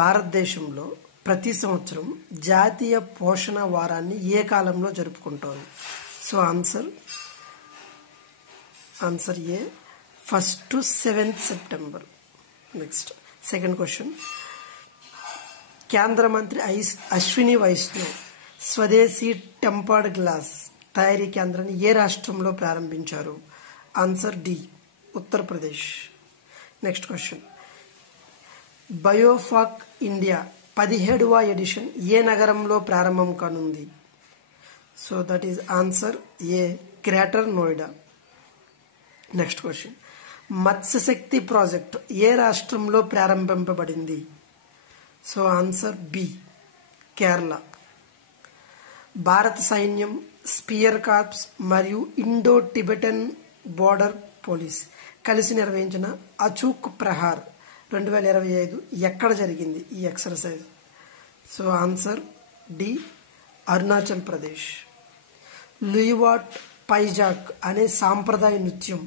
భారతదేశంలో ప్రతి సంవత్సరం జాతీయ పోషణ వారాన్ని ఏ కాలంలో జరుపుకుంటారు? So answer A 1st to 7th September. Next second question. కేంద్ర మంత్రి అశ్విని వైష్ణవ్ స్వదేశీ టెంపర్డ్ గ్లాస్ తయారీ కేంద్రాన్ని ఏ రాష్ట్రంలో ప్రారంభించారు? Answer D, Uttar Pradesh. Next question. BioFach India 17వ ఎడిషన్ ఏ నగరంలో ప్రారంభం కానుంది? So that is answer A, greater Noida. Next question. Matsya Shakti project ఏ రాష్ట్రంలో ప్రారంభింపబడింది? So answer B, Kerala. భారత సైన్యం, స్పియర్ కార్ప్స్ మరియు ఇండో టిబెటన్ బోర్డర్ పోలీస్ కలిసి నిర్వహించిన అచూక్ ప్రహార్ 2025 ఎక్కడ జరిగింది ఈ exercise? So answer D, Arunachal Pradesh. Luivat Pheizak అనే సాంప్రదాయ నృత్యం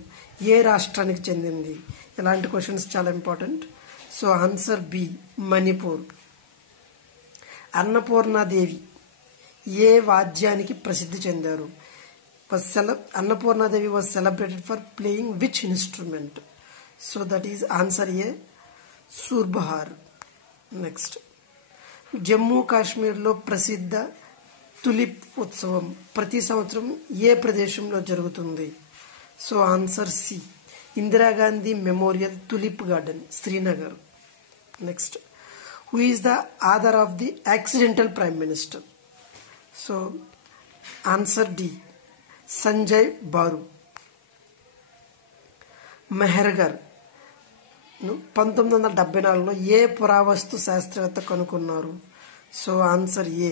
ఏ రాష్ట్రానికి చెందింది? ఇలాంటి క్వశ్చన్స్ చాలా important. So answer B, Manipur. Annapurna Devi ఏ వాద్యానికి ప్రసిద్ధి చెందారు? Annapurna Devi was celebrated for playing which instrument? So that is answer A, Surbahar. Next. Jammu కాశ్మీర్లో ప్రసిద్ధ తులిప్ ఉత్సవం ప్రతి సంవత్సరం ఏ ప్రదేశంలో జరుగుతుంది? So answer C, Indira Gandhi memorial tulip garden, Srinagar. Next. Who is the author of the accidental prime minister? So answer D, Sanjay Baru. Mehrgarh 1974లో ఏ పురావస్తు శాస్త్రవేత్త కనుగొన్నారు? So answer A,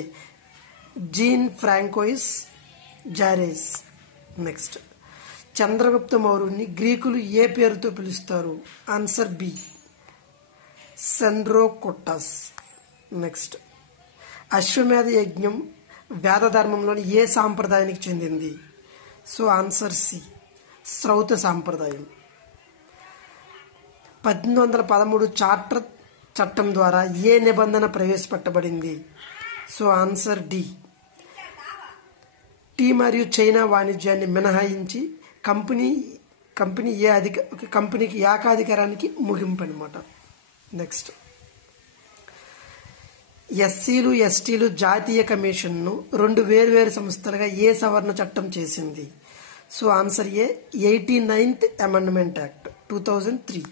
Jean Francois Jarrige. Next. Chandragupta మౌర్యుని గ్రీకులు ఏ పేరుతో పిలుస్తారు? Answer B, Sandrocottus. నెక్స్ట్. అశ్వమేధ యజ్ఞం వేద ధర్మంలోని ఏ సాంప్రదాయానికి చెందింది? సో ఆన్సర్ సి, శ్రౌత సాంప్రదాయం. 1813 చార్టర్ చట్టం ద్వారా ఏ నిబంధన ప్రవేశపెట్టబడింది? సో ఆన్సర్ డి, టీ మరియు చైనా వాణిజ్యాన్ని మినహాయించి కంపెనీకి ఏకాధికారానికి ముగింపు అనమాట. నెక్స్ట్. ఎస్సీలు ఎస్టీలు జాతీయ కమిషన్ను 2 వేర్వేరు సంస్థలుగా ఏ సవరణ చట్టం చేసింది? సో ఆన్సర్ ఏ, 89th అమెండ్మెంట్ యాక్ట్ 2003.